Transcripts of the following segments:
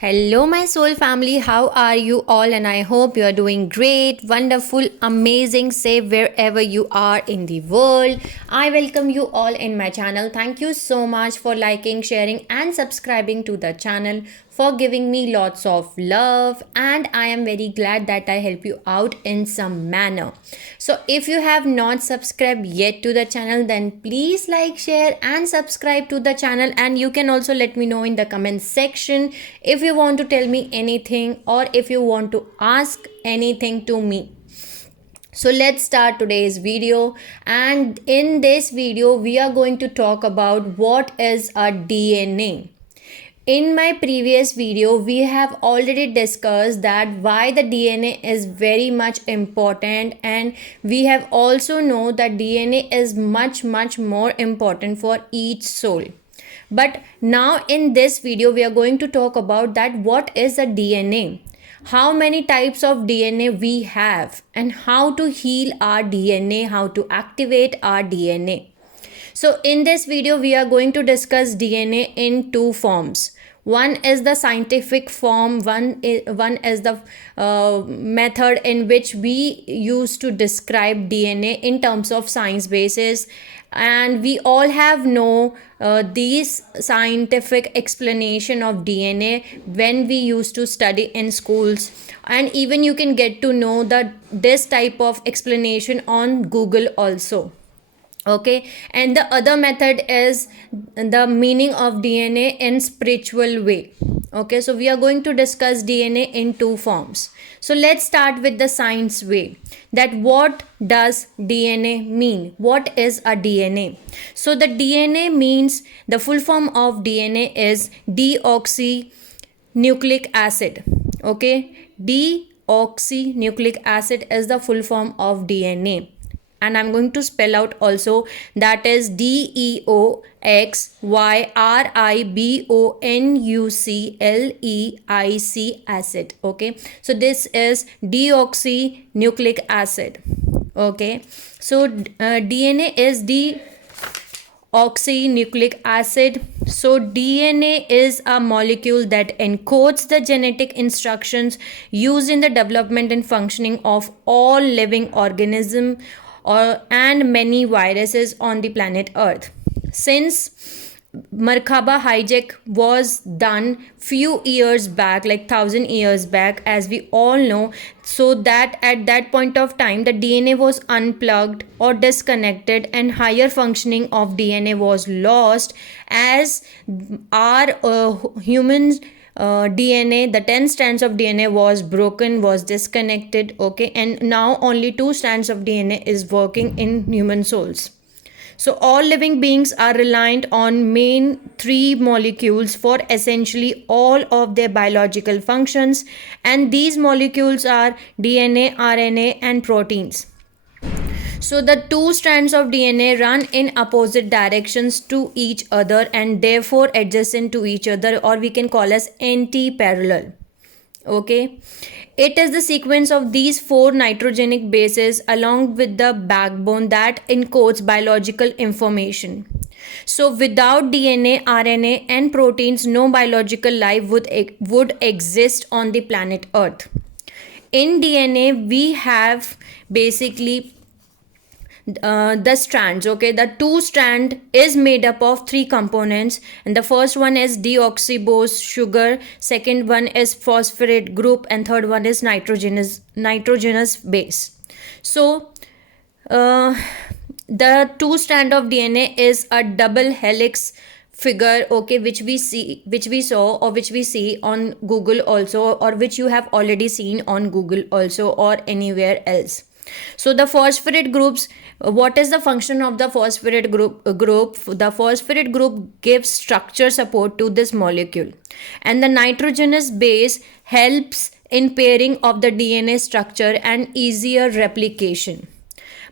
Hello, my soul family. How are you all? And I hope you are doing great, wonderful, amazing, safe wherever you are in the world. I welcome you all in my channel. Thank you so much for liking, sharing, and subscribing to the channel, for giving me lots of love. And I am very glad that I help you out in some manner. So, if you have not subscribed yet to the channel, then please like, share, and subscribe to the channel. And you can also let me know in the comment section if you want to tell me anything or if you want to ask anything to me. So let's start today's video, and in this video we are going to talk about what is a DNA. In my previous video we have already discussed that why the DNA is very much important, and we have also know that DNA is much more important for each soul. But now in this video we are going to talk about that what is a DNA, how many types of DNA we have, and how to heal our DNA, how to activate our DNA. So in this video we are going to discuss DNA in two forms. One is the scientific form, one is the method in which we use to describe DNA in terms of science basis, and we all have know these scientific explanation of DNA when we used to study in schools, and even you can get to know that this type of explanation on Google also. Okay, and the other method is the meaning of DNA in spiritual way. Okay, so we are going to discuss DNA in two forms. So let's start with the science way, that what does DNA mean? What is a DNA? So the DNA means, the full form of DNA is deoxynucleic acid. Okay, deoxynucleic acid is the full form of DNA, and I'm going to spell out also, that is deoxyribonucleic acid. Okay, so this is deoxynucleic acid. Okay, so DNA is deoxynucleic acid. So DNA is a molecule that encodes the genetic instructions used in the development and functioning of all living organisms and many viruses on the planet Earth. Since Merkaba hijack was done few years back, like 1,000 years back, as we all know, so that at that point of time the DNA was unplugged or disconnected, and higher functioning of DNA was lost, as our humans DNA, the 10 strands of DNA was broken, was disconnected. Okay, and now only 2 strands of DNA is working in human souls. So all living beings are reliant on main 3 molecules for essentially all of their biological functions, and these molecules are DNA, RNA, and proteins. So the 2 strands of DNA run in opposite directions to each other and therefore adjacent to each other, or we can call as anti-parallel. Okay, it is the sequence of these 4 nitrogenic bases along with the backbone that encodes biological information. So without DNA, RNA, and proteins, no biological life would exist on the planet Earth. In DNA we have basically the strands. Okay, the 2 strand is made up of 3 components, and the first one is deoxyribose sugar, second one is phosphorate group, and third one is nitrogenous base. So the 2 strand of DNA is a double helix figure, okay, which we see on Google also, or which you have already seen on Google also or anywhere else. So the phosphorate groups, what is the function of the phosphorate group? The phosphorate group gives structure support to this molecule, and the nitrogenous base helps in pairing of the DNA structure and easier replication.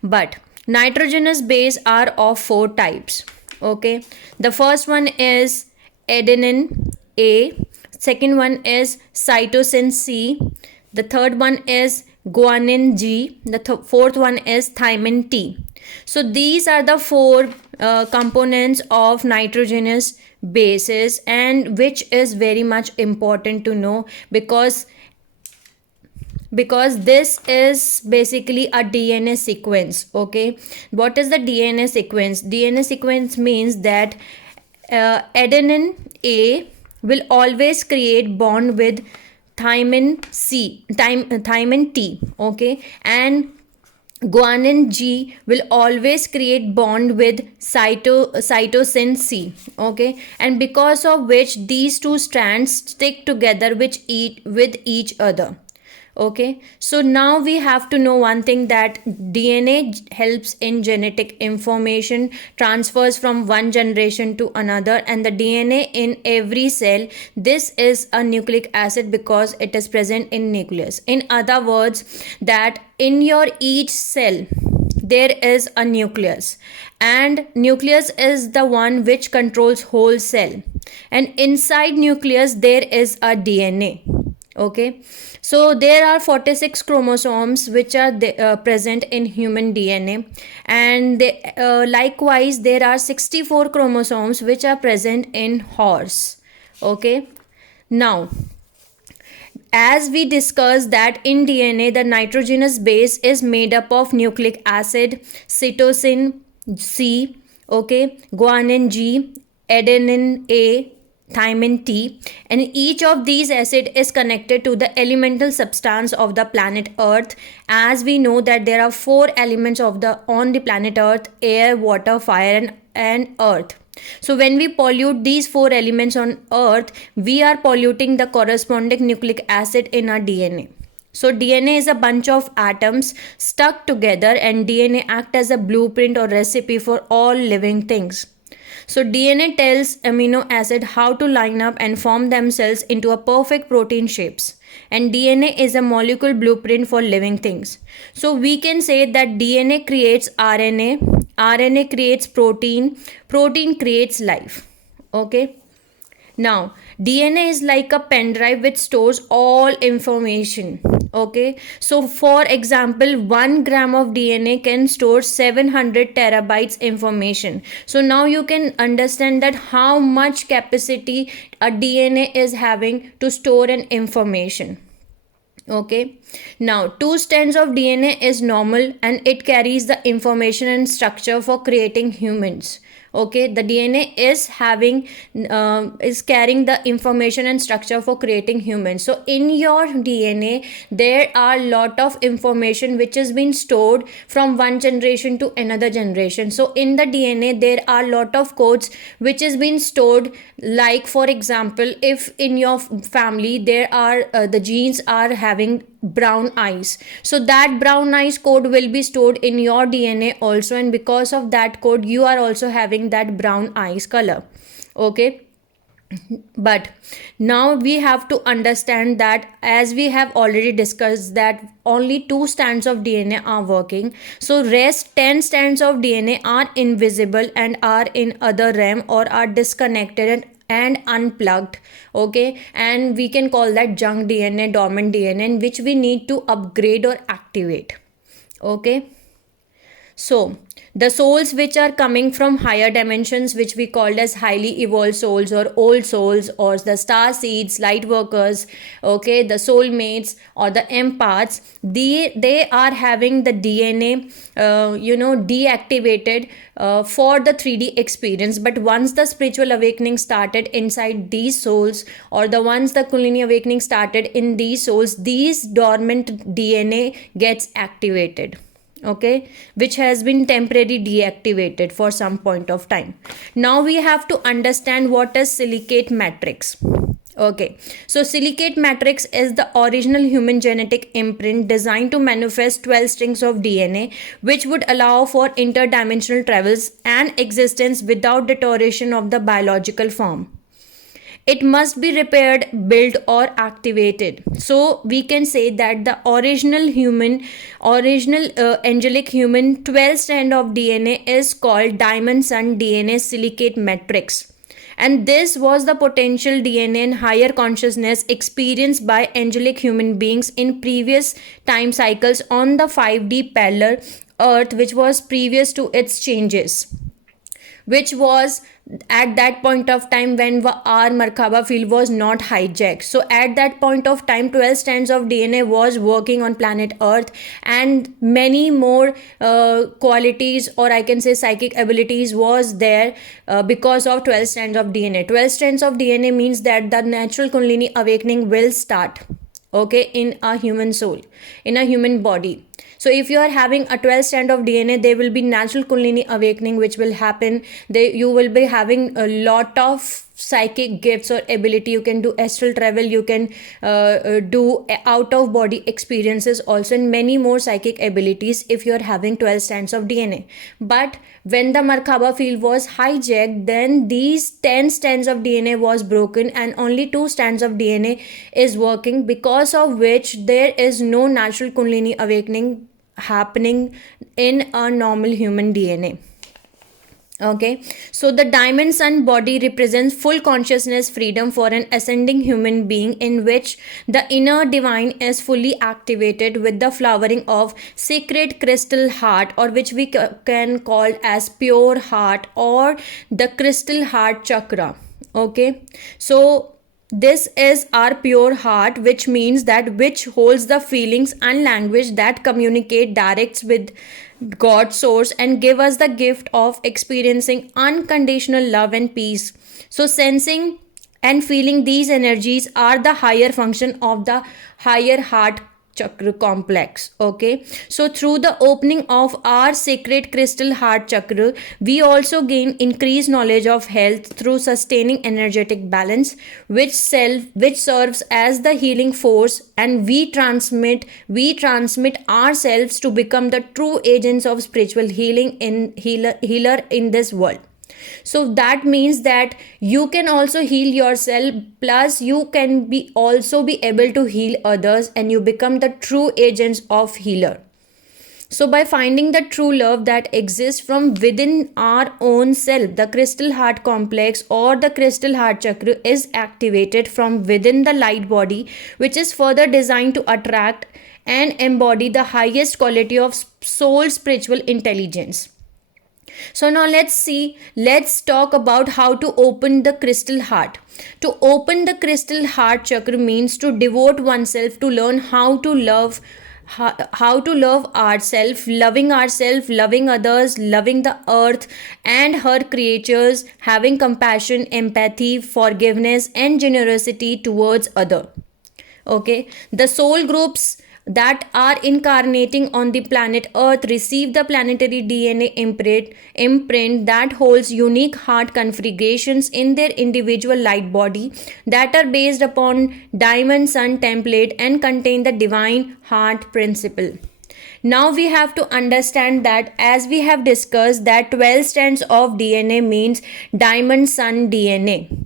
But nitrogenous base are of 4 types. Okay, the first one is adenine A, second one is cytosine C, the third one is guanine G, the fourth one is thymine T. So these are the four components of nitrogenous bases, and which is very much important to know, because this is basically a DNA sequence. Okay, what is the DNA sequence? DNA sequence means that adenine A will always create bond with thymine T. Okay, and guanine G will always create bond with cytosine C. Okay, and because of which these two strands stick together with each other. Okay, so now we have to know one thing, that DNA helps in genetic information transfers from one generation to another, and the DNA in every cell, this is a nucleic acid because it is present in nucleus. In other words, that in your each cell there is a nucleus, and nucleus is the one which controls whole cell, and inside nucleus there is a DNA. Okay, so there are 46 chromosomes which are present in human DNA, and likewise there are 64 chromosomes which are present in horse. Okay, now as we discussed that in DNA the nitrogenous base is made up of nucleic acid, cytosine C, okay, guanine G, adenine A, thymine T, and each of these acid is connected to the elemental substance of the planet Earth. As we know that there are four elements on the planet Earth: air, water, fire, and earth. So when we pollute these four elements on Earth, we are polluting the corresponding nucleic acid in our DNA. So DNA is a bunch of atoms stuck together, and DNA act as a blueprint or recipe for all living things. So DNA tells amino acid how to line up and form themselves into a perfect protein shapes. And DNA is a molecule blueprint for living things. So we can say that DNA creates RNA, RNA creates protein, protein creates life. Okay. Now, DNA is like a pen drive which stores all information. Okay, so for example, 1 gram of DNA can store 700 terabytes information. So now you can understand that how much capacity a DNA is having to store an information. Okay, now 2 strands of DNA is normal, and it carries the information and structure for creating humans. Okay, the DNA is carrying the information and structure for creating humans. So in your DNA there are lot of information which has been stored from one generation to another generation. So in the DNA there are lot of codes which has been stored, like for example, if in your family there are the genes are having brown eyes, so that brown eyes code will be stored in your DNA also, and because of that code you are also having that brown eyes color. Okay, but now we have to understand that, as we have already discussed, that only 2 strands of DNA are working, so rest 10 strands of DNA are invisible and are in other realm or are disconnected and unplugged. Okay, and we can call that junk DNA, dormant DNA, which we need to upgrade or activate. Okay, so the souls which are coming from higher dimensions, which we called as highly evolved souls or old souls, or the star seeds, light workers, okay, the soulmates or the empaths, they are having the DNA deactivated for the 3D experience. But once the spiritual awakening started inside these souls, or once the Kundalini awakening started in these souls, these dormant DNA gets activated. Okay, which has been temporarily deactivated for some point of time. Now we have to understand what is silicate matrix. Okay, so silicate matrix is the original human genetic imprint designed to manifest 12 strings of DNA, which would allow for interdimensional travels and existence without deterioration of the biological form. It must be repaired, built, or activated. So we can say that the original angelic human 12 strand of DNA is called diamond sun DNA silicate matrix. And this was the potential DNA and higher consciousness experienced by angelic human beings in previous time cycles on the 5D parallel earth, which was previous to its changes, which was at that point of time when our Merkaba field was not hijacked. So at that point of time, 12 strands of DNA was working on planet Earth, and many more qualities, or I can say psychic abilities, was there because of 12 strands of DNA. 12 strands of DNA means that the natural Kundalini awakening will start, okay, in a human soul, in a human body. So if you are having a 12 strand of DNA, there will be natural Kundalini awakening which will happen. You will be having a lot of psychic gifts or ability. You can do astral travel, you can do out of body experiences also, and many more psychic abilities if you are having 12 strands of DNA. But when the Merkaba field was hijacked, then these 10 strands of DNA was broken and only 2 strands of DNA is working, because of which there is no natural Kundalini awakening happening in a normal human DNA. Okay, so the diamond sun body represents full consciousness freedom for an ascending human being, in which the inner divine is fully activated with the flowering of sacred crystal heart, or which we can call as pure heart or the crystal heart chakra. Okay, so this is our pure heart, which means that which holds the feelings and language that communicate directs with God source and give us the gift of experiencing unconditional love and peace. So sensing and feeling these energies are the higher function of the higher heart chakra complex. Okay, so through the opening of our sacred crystal heart chakra, we also gain increased knowledge of health through sustaining energetic balance, which serves as the healing force, and we transmit ourselves to become the true agents of spiritual healer in this world. So that means that you can also heal yourself, plus you can also be able to heal others, and you become the true agents of healer. So by finding the true love that exists from within our own self, the crystal heart complex or the crystal heart chakra is activated from within the light body, which is further designed to attract and embody the highest quality of soul spiritual intelligence. So now let's talk about how to open the crystal heart. To open the crystal heart chakra means to devote oneself to learn how to love ourselves, loving others, loving the earth and her creatures, having compassion, empathy, forgiveness and generosity towards other. Okay, the soul groups that are incarnating on the planet Earth receive the planetary DNA imprint that holds unique heart configurations in their individual light body that are based upon diamond sun template and contain the divine heart principle. Now we have to understand that, as we have discussed, that 12 strands of DNA means diamond sun DNA.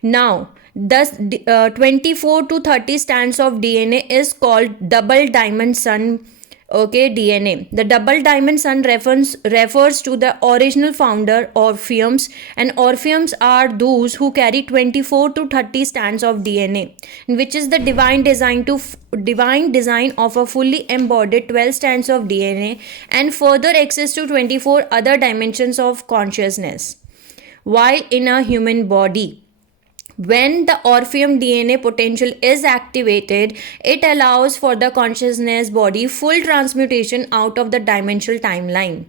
Now thus 24 to 30 strands of DNA is called double diamond sun, okay, DNA. The double diamond sun refers to the original founder Orpheums, and Orpheums are those who carry 24 to 30 strands of DNA, which is the divine design of a fully embodied 12 strands of DNA and further access to 24 other dimensions of consciousness while in a human body. When the Orpheum DNA potential is activated, it allows for the consciousness body full transmutation out of the dimensional timeline.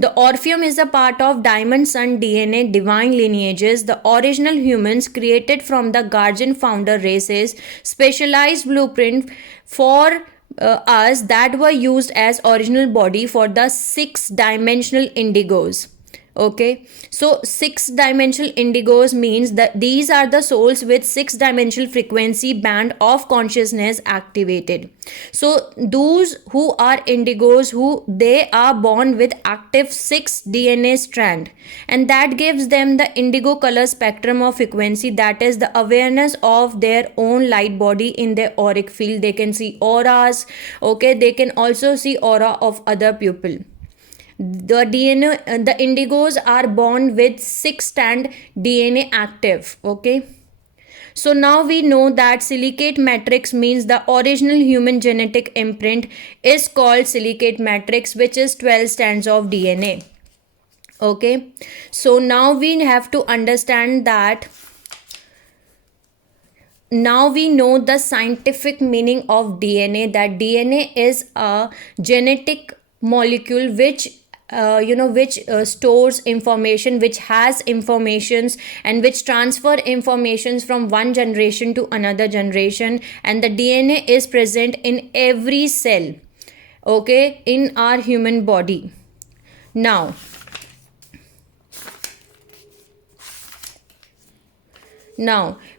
The Orpheum is a part of Diamond Sun DNA divine lineages, the original humans created from the Guardian founder races, specialized blueprint for us that were used as original body for the 6-dimensional indigos. Okay, so 6-dimensional indigos means that these are the souls with 6-dimensional frequency band of consciousness activated. So those who are indigos, they are born with active 6 DNA strand, and that gives them the indigo color spectrum of frequency, that is the awareness of their own light body in their auric field. They can see auras, okay, they can also see aura of other people. the DNA, the indigos are born with 6-strand DNA active. Okay. So now we know that silicate matrix means the original human genetic imprint is called silicate matrix, which is 12 strands of DNA. Okay. So now we have to understand that now we know the scientific meaning of DNA, that DNA is a genetic molecule which stores information, which has informations, and which transfer informations from one generation to another generation. And the DNA is present in every cell, okay, in our human body. Now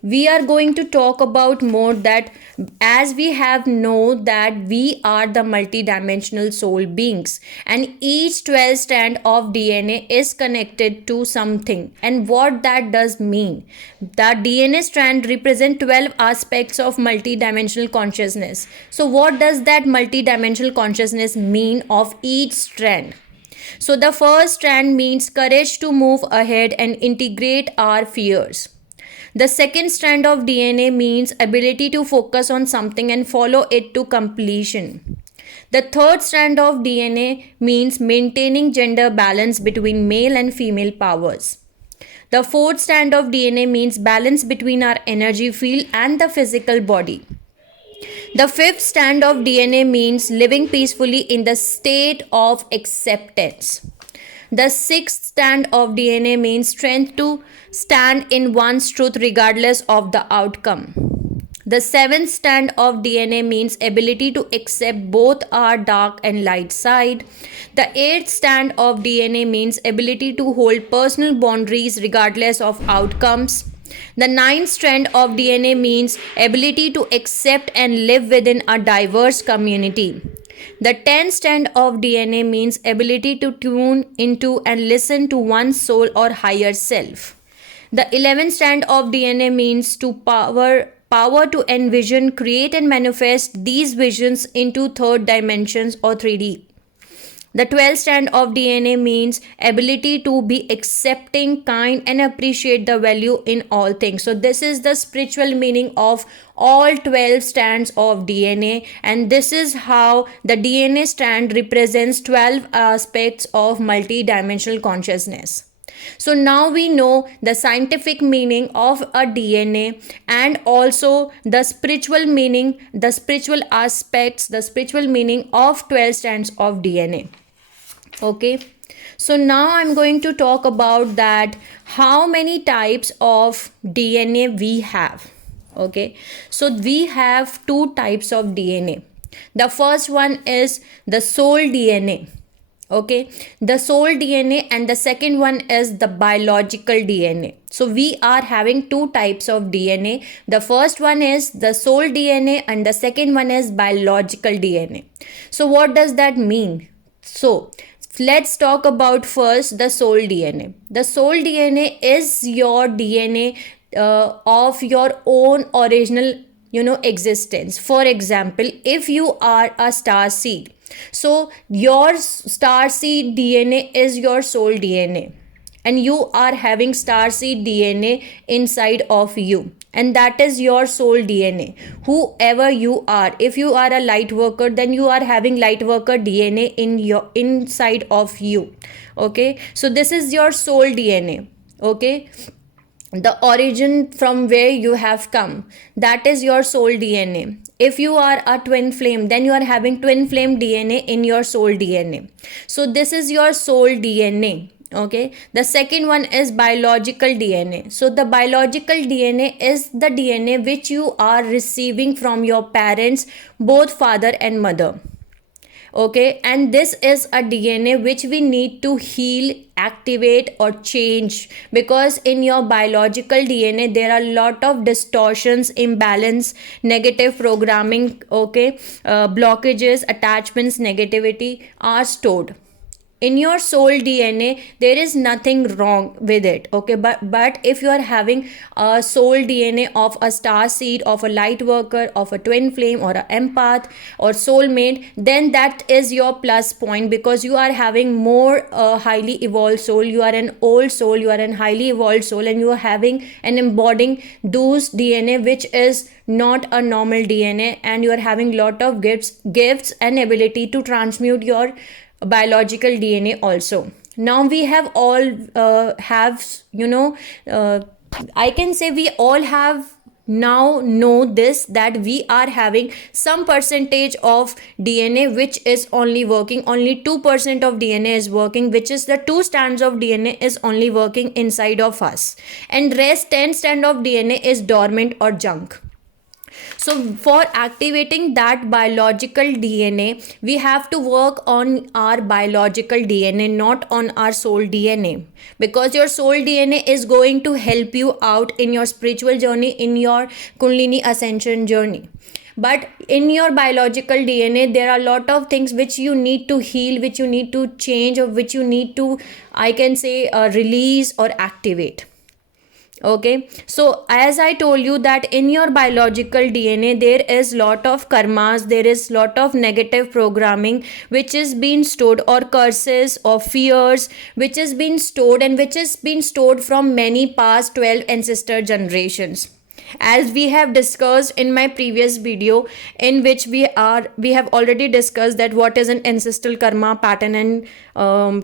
we are going to talk about more that, as we have know that we are the multidimensional soul beings, and each 12 strand of DNA is connected to something. And what that does mean, the DNA strand represent 12 aspects of multidimensional consciousness. So what does that multidimensional consciousness mean of each strand? So the first strand means courage to move ahead and integrate our fears. The second strand of DNA means ability to focus on something and follow it to completion. The third strand of DNA means maintaining gender balance between male and female powers. The fourth strand of DNA means balance between our energy field and the physical body. The fifth strand of DNA means living peacefully in the state of acceptance. The sixth strand of DNA means strength to stand in one's truth regardless of the outcome. The seventh strand of DNA means ability to accept both our dark and light side. The eighth strand of DNA means ability to hold personal boundaries regardless of outcomes. The ninth strand of DNA means ability to accept and live within a diverse community. The 10th strand of DNA means ability to tune into and listen to one's soul or higher self. The 11th strand of DNA means to power to envision, create and manifest these visions into third dimensions or 3D. The 12th strand of DNA means ability to be accepting, kind and appreciate the value in all things. So this is the spiritual meaning of all 12 strands of DNA, and this is how the DNA strand represents 12 aspects of multidimensional consciousness. So now we know the scientific meaning of a DNA, and also the spiritual meaning, the spiritual aspects, the spiritual meaning of 12 strands of DNA. Okay, so now I'm going to talk about that how many types of DNA we have. Okay, so we have two types of DNA. The first one is the soul DNA. Okay, the soul DNA, and the second one is the biological DNA. So we are having two types of DNA. The first one is the soul DNA and the second one is biological DNA. So what does that mean? So let's talk about first the soul DNA. The soul DNA is your DNA of your own original existence. For example, if you are a star seed, so your star seed DNA is your soul DNA, and you are having star seed DNA inside of you, and that is your soul DNA. Whoever you are, if you are a light worker, then you are having light worker DNA in your inside of you. Okay, so this is your soul DNA. Okay, the origin from where you have come, that is your soul DNA. If you are a twin flame, then you are having twin flame DNA in your soul DNA. So this is your soul DNA. Okay, the second one is biological DNA. So the biological DNA is the DNA which you are receiving from your parents, both father and mother. Okay, and this is a DNA which we need to heal, activate or change, because in your biological DNA there are a lot of distortions, imbalance, negative programming, okay, blockages, attachments, negativity are stored in your soul DNA, there is nothing wrong with it, okay? But if you are having a soul DNA of a star seed, of a light worker, of a twin flame, or an empath, or soulmate, then that is your plus point, because you are having more highly evolved soul. You are an old soul, you are an highly evolved soul, and you are having and embodying those DNA which is not a normal DNA, and you are having lot of gifts and ability to transmute your biological DNA also. Now we have all have, I can say we all have now know this, that we are having some percentage of DNA which is only working, only 2% of DNA is working, which is the 2 strands of DNA is only working inside of us, and rest 10 strand of DNA is dormant or junk. So for activating that biological DNA, we have to work on our biological DNA, not on our soul DNA, because your soul DNA is going to help you out in your spiritual journey, in your Kundalini ascension journey. But in your biological DNA, there are a lot of things which you need to heal, which you need to change, or which you need to, I can say, release or activate. Okay, so as I told you that in your biological DNA there is lot of karmas, there is lot of negative programming which is being stored, or curses or fears which is being stored, and which is being stored from many past 12 ancestor generations, as we have discussed in my previous video, in which we have already discussed that what is an ancestral karma pattern, and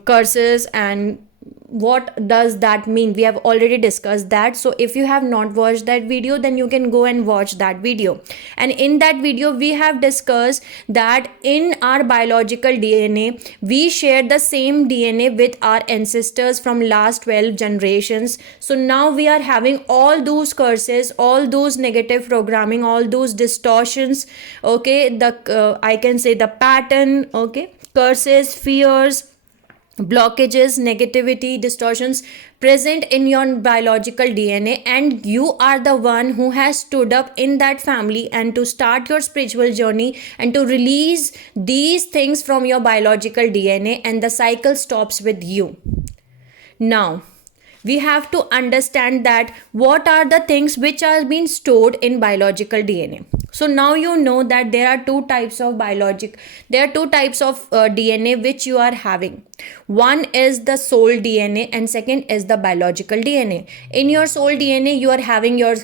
curses, and what does that mean. We have already discussed that. So if you have not watched that video, then you can go and watch that video. And in that video we have discussed that in our biological DNA we share the same DNA with our ancestors from last 12 generations. So now we are having all those curses, all those negative programming, all those distortions, okay, the I can say the pattern, okay, curses, fears, blockages, negativity, distortions present in your biological DNA, and you are the one who has stood up in that family and to start your spiritual journey and to release these things from your biological DNA, and the cycle stops with you. Now we have to understand that what are the things which are being stored in biological DNA. So now you know that there are two types of DNA which you are having. One is the soul DNA and second is the biological DNA. In your soul DNA you are having your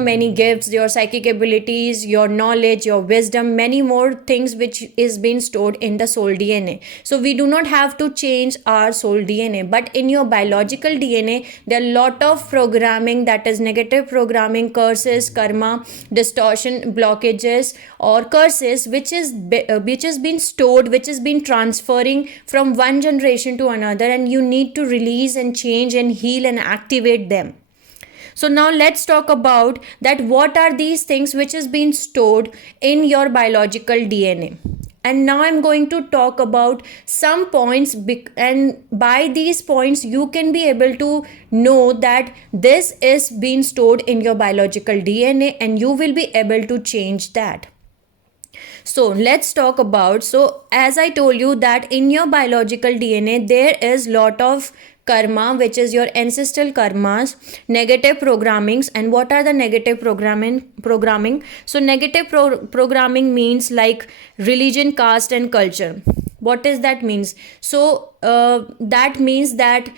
many gifts, your psychic abilities, your knowledge, your wisdom, many more things which is being stored in the soul DNA. So we do not have to change our soul DNA, but in your biological DNA there are a lot of programming, that is negative programming, curses, karma, distortion, blockages or curses which is been stored, which is been transferring from one generation to another, and you need to release and change and heal and activate them. So now let's talk about that what are these things which is being stored in your biological DNA. And now I'm going to talk about some points, and by these points you can be able to know that this is being stored in your biological DNA, and you will be able to change that. So let's talk about, so as I told you that in your biological DNA there is lot of karma, which is your ancestral karmas, negative programmings. And what are the negative programming? So negative programming means like religion, caste and culture. What is that means? So that means that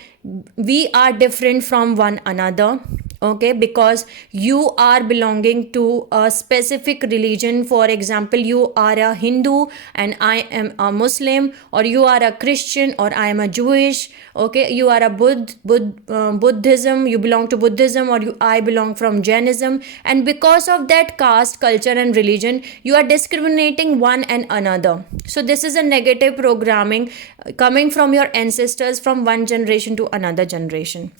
we are different from one another, okay, because you are belonging to a specific religion. For example, you are a Hindu and I am a Muslim, or you are a Christian or I am a Jewish, okay, you are a Buddhism, you belong to Buddhism, or I belong from Jainism, and because of that caste, culture and religion you are discriminating one and another. So this is a negative programming coming from your ancestors from one generation to another generation.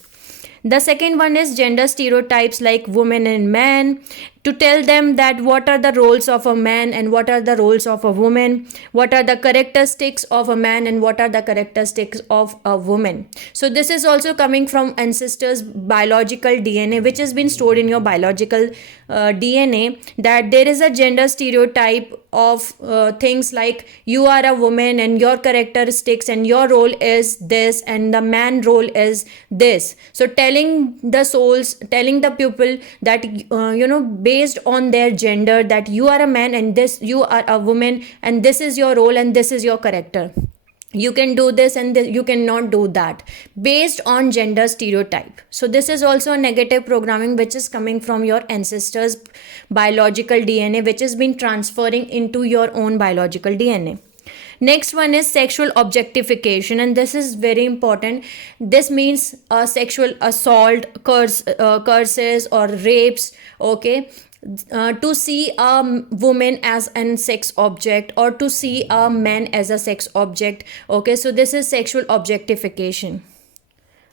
The second one is gender stereotypes like women and men, to tell them that what are the roles of a man and what are the roles of a woman, what are the characteristics of a man and what are the characteristics of a woman. So this is also coming from ancestors biological DNA, which has been stored in your biological DNA, that there is a gender stereotype of things like you are a woman and your characteristics and your role is this and the man role is this. So telling the souls, telling the people that based on their gender, that you are a man and this you are a woman and this is your role and this is your character, you can do this and you cannot do that, based on gender stereotype. So this is also a negative programming which is coming from your ancestors biological DNA, which has been transferring into your own biological DNA. Next one is sexual objectification, and this is very important. This means sexual assault, curses or rapes, okay, to see a woman as an sex object or to see a man as a sex object, okay. So this is sexual objectification,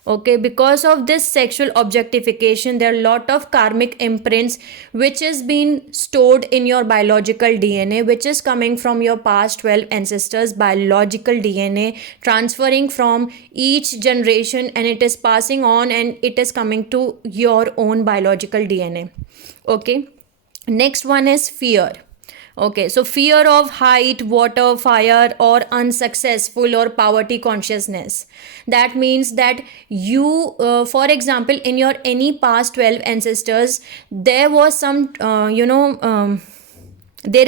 okay. Because of this sexual objectification, there are a lot of karmic imprints which has been stored in your biological DNA, which is coming from your past 12 ancestors biological DNA, transferring from each generation, and it is passing on and it is coming to your own biological DNA, okay. Next one is fear. Okay, so fear of height, water, fire, or unsuccessful or poverty consciousness. That means that you, for example, in your any past 12 ancestors, there was some, there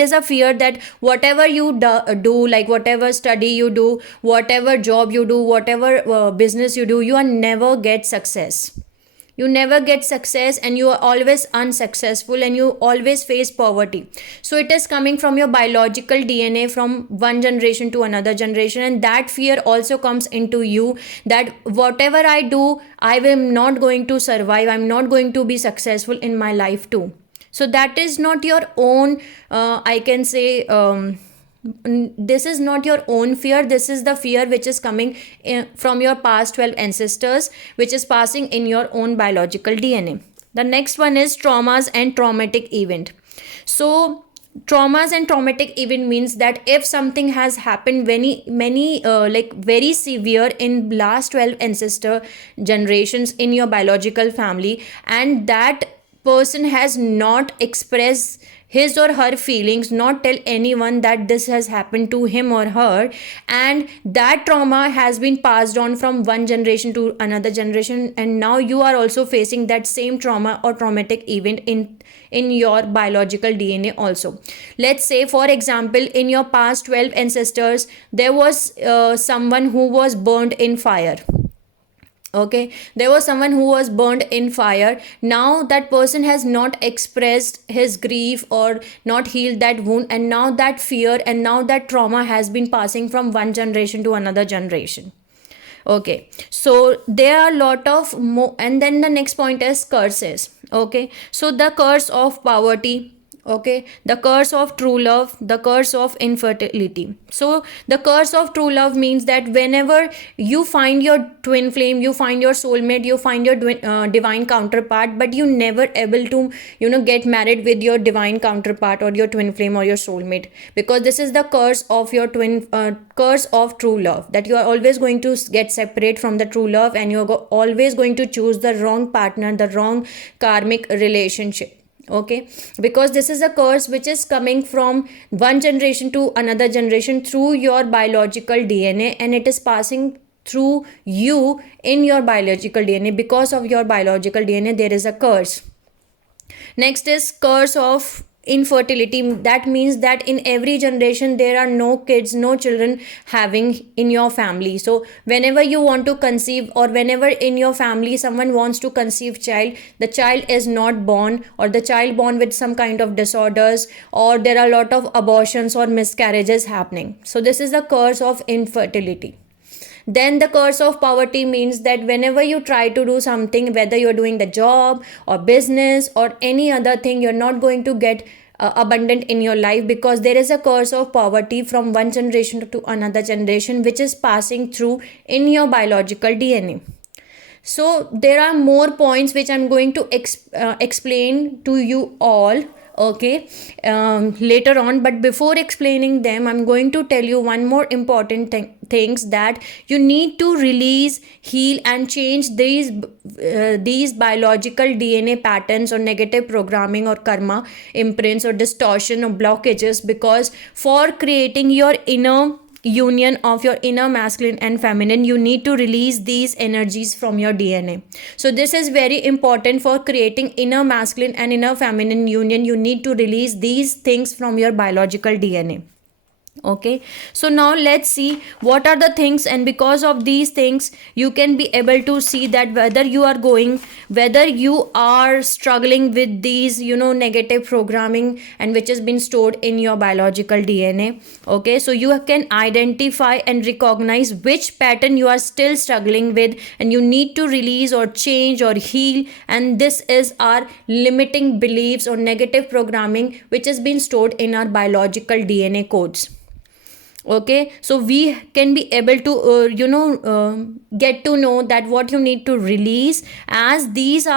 is a fear that whatever you do, like whatever study you do, whatever job you do, whatever business you do, you are never get success. You never get success and you are always unsuccessful and you always face poverty. So it is coming from your biological DNA from one generation to another generation, and that fear also comes into you that whatever I do, I am not going to survive, I'm not going to be successful in my life too. So that is not your own, I can say, this is not your own fear. This is the fear which is coming from your past 12 ancestors, which is passing in your own biological DNA. The next one is traumas and traumatic event. So traumas and traumatic event means that if something has happened very severe in last 12 ancestor generations in your biological family, and that person has not expressed his or her feelings, not tell anyone that this has happened to him or her, and that trauma has been passed on from one generation to another generation, and now you are also facing that same trauma or traumatic event in your biological DNA also. Let's say, for example, in your past 12 ancestors, there was someone who was burned in fire. Okay, there was someone who was burned in fire. Now that person has not expressed his grief or not healed that wound, and now that fear and now that trauma has been passing from one generation to another generation. Okay, so there are a lot of more, and then the next point is curses. Okay, so the curse of poverty, okay, the curse of true love, the curse of infertility. So the curse of true love means that whenever you find your twin flame, you find your soulmate, you find your divine counterpart, but you never able to get married with your divine counterpart or your twin flame or your soulmate, because this is the curse of your curse of true love, that you are always going to get separate from the true love, and you're always going to choose the wrong partner, the wrong karmic relationship. Okay, because this is a curse which is coming from one generation to another generation through your biological DNA, and it is passing through you in your biological DNA. Because of your biological DNA, there is a curse. Next is curse of infertility. That means that in every generation there are no kids, no children having in your family. So whenever you want to conceive, or whenever in your family someone wants to conceive child, the child is not born, or the child born with some kind of disorders, or there are a lot of abortions or miscarriages happening. So this is the curse of infertility. Then the curse of poverty means that whenever you try to do something, whether you're doing the job or business or any other thing, you're not going to get abundant in your life, because there is a curse of poverty from one generation to another generation, which is passing through in your biological DNA. So there are more points which I'm going to explain to you all. okay, later on. But before explaining them, I'm going to tell you one more important things, that you need to release, heal and change these biological DNA patterns or negative programming or karma imprints or distortion or blockages, because for creating your inner union of your inner masculine and feminine, you need to release these energies from your DNA. So this is very important. For creating inner masculine and inner feminine union, you need to release these things from your biological DNA. Okay, so now let's see what are the things, and because of these things you can be able to see that whether you are struggling with these, negative programming, and which has been stored in your biological DNA. Okay, so you can identify and recognize which pattern you are still struggling with, and you need to release or change or heal. And this is our limiting beliefs or negative programming which has been stored in our biological DNA codes. Okay, so we can be able to get to know that what you need to release, as these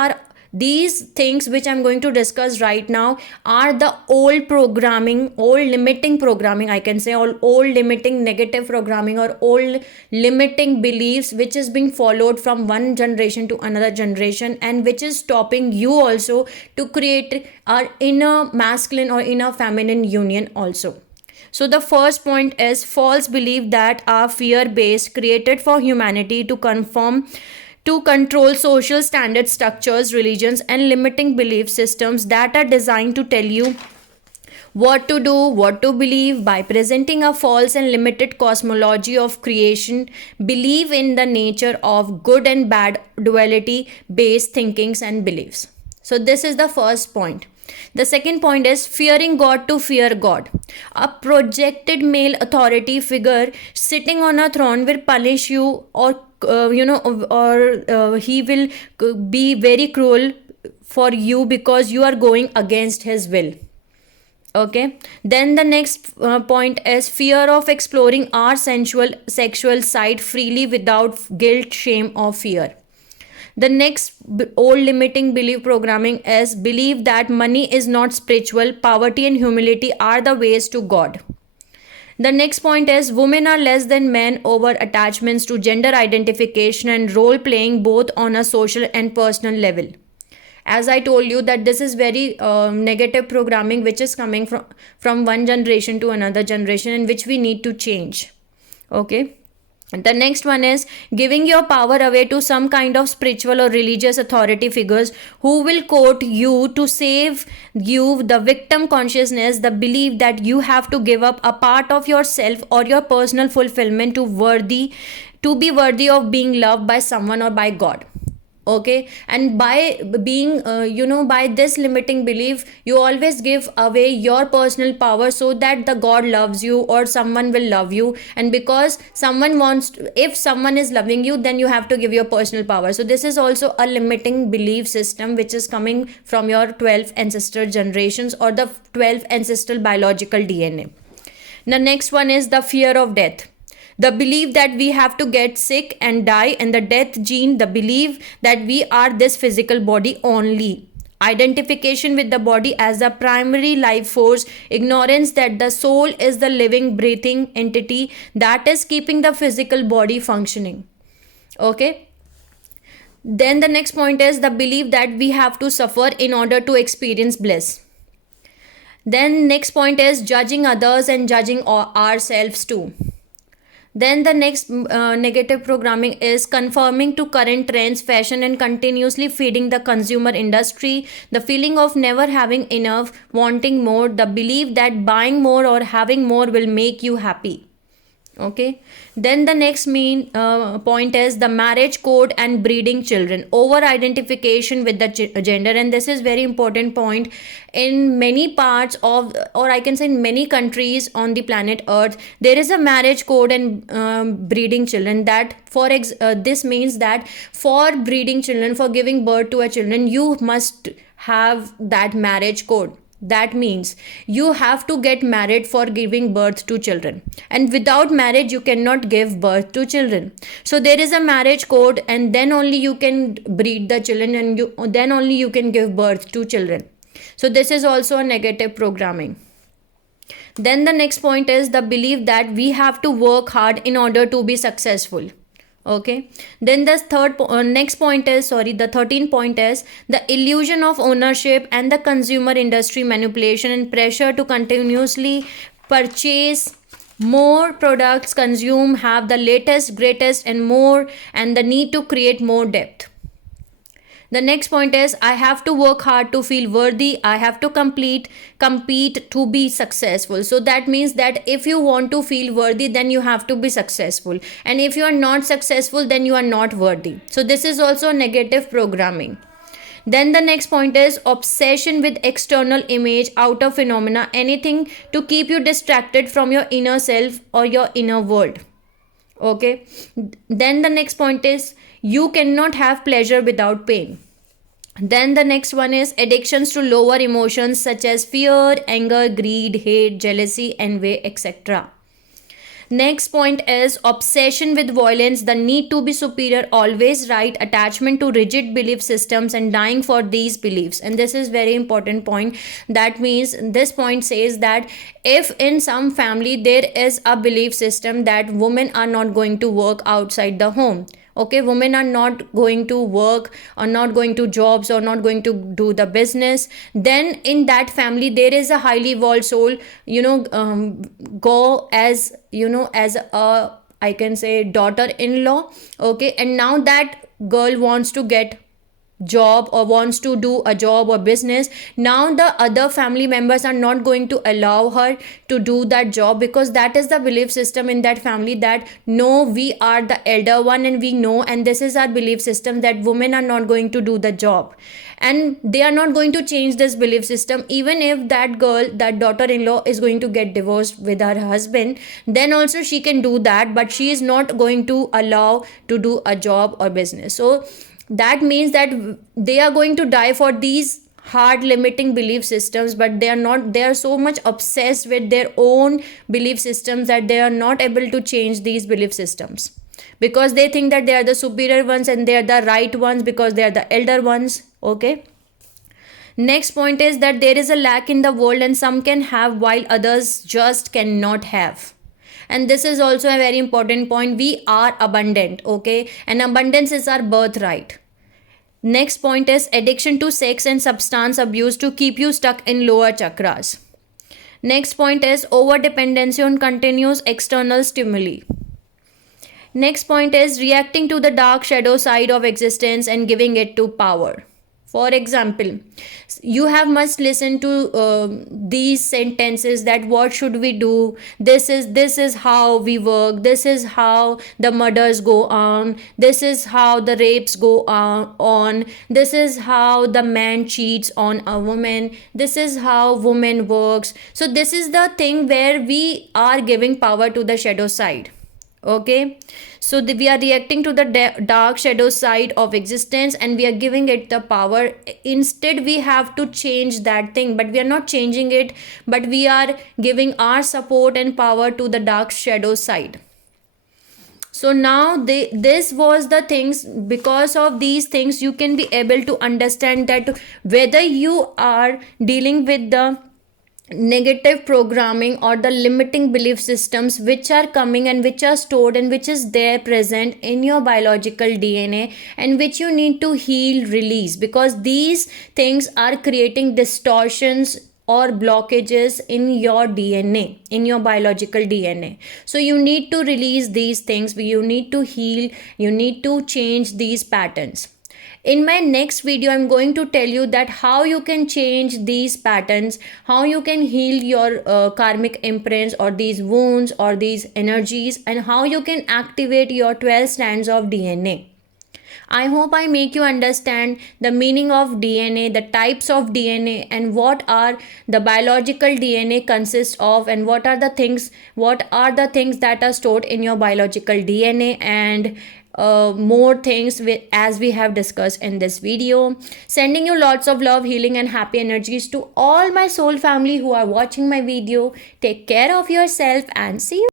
things which I'm going to discuss right now are the old programming, old limiting programming, I can say, or old limiting negative programming or old limiting beliefs which is being followed from one generation to another generation, and which is stopping you also to create our inner masculine or inner feminine union also. So the first point is false belief that are fear-based, created for humanity to control social standard structures, religions, and limiting belief systems that are designed to tell you what to do, what to believe by presenting a false and limited cosmology of creation, believe in the nature of good and bad, duality based thinkings and beliefs. So this is the first point. The second point is fearing God to fear God. A projected male authority figure sitting on a throne will punish you, or he will be very cruel for you because you are going against his will. Okay, then the next point is fear of exploring our sexual side freely without guilt, shame, or fear. The next old limiting belief programming is belief that money is not spiritual, poverty and humility are the ways to God. The next point is women are less than men over attachments to gender identification and role playing both on a social and personal level. As I told you that this is very negative programming which is coming from one generation to another generation, and which we need to change. Okay. The next one is giving your power away to some kind of spiritual or religious authority figures who will quote you to save you, the victim consciousness, the belief that you have to give up a part of yourself or your personal fulfillment to be worthy of being loved by someone or by God. Okay, and by being by this limiting belief, you always give away your personal power so that the God loves you or someone will love you. And because if someone is loving you, then you have to give your personal power. So this is also a limiting belief system which is coming from your 12 ancestor generations or the 12 ancestral biological DNA. The next one is the fear of death. The belief that we have to get sick and die, and the death gene, the belief that we are this physical body only. Identification with the body as the primary life force, ignorance that the soul is the living, breathing entity that is keeping the physical body functioning. Okay. Then the next point is the belief that we have to suffer in order to experience bliss. Then next point is judging others and judging ourselves too. Then the next negative programming is conforming to current trends, fashion, and continuously feeding the consumer industry. The feeling of never having enough, wanting more, the belief that buying more or having more will make you happy. Okay. Then the next main point is the marriage code and breeding children, over identification with the gender. And this is very important point in many parts of, or I can say in many countries on the planet earth, there is a marriage code and breeding children. That this means that for breeding children, for giving birth to a children, you must have that marriage code. That means you have to get married for giving birth to children, and without marriage you cannot give birth to children. So there is a marriage code, and then only you can breed the children, and then only you can give birth to children. So this is also a negative programming. Then the next point is the belief that we have to work hard in order to be successful. Okay. Then the next point is, the 13th point is the illusion of ownership and the consumer industry manipulation and pressure to continuously purchase more products, consume, have the latest, greatest, and more, and the need to create more depth. The next point is I have to work hard to feel worthy. I have to compete to be successful. So that means that if you want to feel worthy, then you have to be successful. And if you are not successful, then you are not worthy. So this is also negative programming. Then the next point is obsession with external image, outer phenomena, anything to keep you distracted from your inner self or your inner world. Okay. Then the next point is you cannot have pleasure without pain. Then the next one is addictions to lower emotions such as fear, anger, greed, hate, jealousy, envy, etc. Next point is obsession with violence, the need to be superior, always right, attachment to rigid belief systems and dying for these beliefs. And this is very important point. That means this point says that if in some family there is a belief system that women are not going to work outside the home, okay, women are not going to work or not going to jobs or not going to do the business, then in that family there is a highly evolved soul, go as as a, I can say, daughter-in-law. Okay, and now that girl wants to get job or wants to do a job or business, now the other family members are not going to allow her to do that job, because that is the belief system in that family that no, we are the elder one and we know, and this is our belief system that women are not going to do the job, and they are not going to change this belief system. Even if that girl, that daughter-in-law, is going to get divorced with her husband, then also she can do that, but she is not going to allow to do a job or business. So that means that they are going to die for these hard limiting belief systems, but they are so much obsessed with their own belief systems that they are not able to change these belief systems, because they think that they are the superior ones and they are the right ones because they are the elder ones. Okay. Next point is that there is a lack in the world and some can have while others just cannot have. And this is also a very important point. We are abundant, okay, and abundance is our birthright. Next point is addiction to sex and substance abuse to keep you stuck in lower chakras. Next point is over dependency on continuous external stimuli. Next point is reacting to the dark shadow side of existence and giving it to power. For example, you have must listen to these sentences that what should we do, this is how we work, this is how the murders go on, this is how the rapes go on, this is how the man cheats on a woman, this is how woman works. So this is the thing where we are giving power to the shadow side. Okay, so we are reacting to the dark shadow side of existence and we are giving it the power. Instead we have to change that thing, but we are not changing it, but we are giving our support and power to the dark shadow side. So now this was the things. Because of these things you can be able to understand that whether you are dealing with the negative programming or the limiting belief systems which are coming and which are stored and which is there present in your biological DNA and which you need to heal, release, because these things are creating distortions or blockages in your DNA, in your biological DNA. So you need to release these things, you need to heal, you need to change these patterns. In my next video, I'm going to tell you that how you can change these patterns, how you can heal your karmic imprints or these wounds or these energies, and how you can activate your 12 strands of DNA. I hope I make you understand the meaning of DNA, the types of DNA, and what are the biological DNA consists of, and what are the things that are stored in your biological DNA, and more things as we have discussed in this video. Sending you lots of love, healing, and happy energies to all my soul family who are watching my video. Take care of yourself and see you.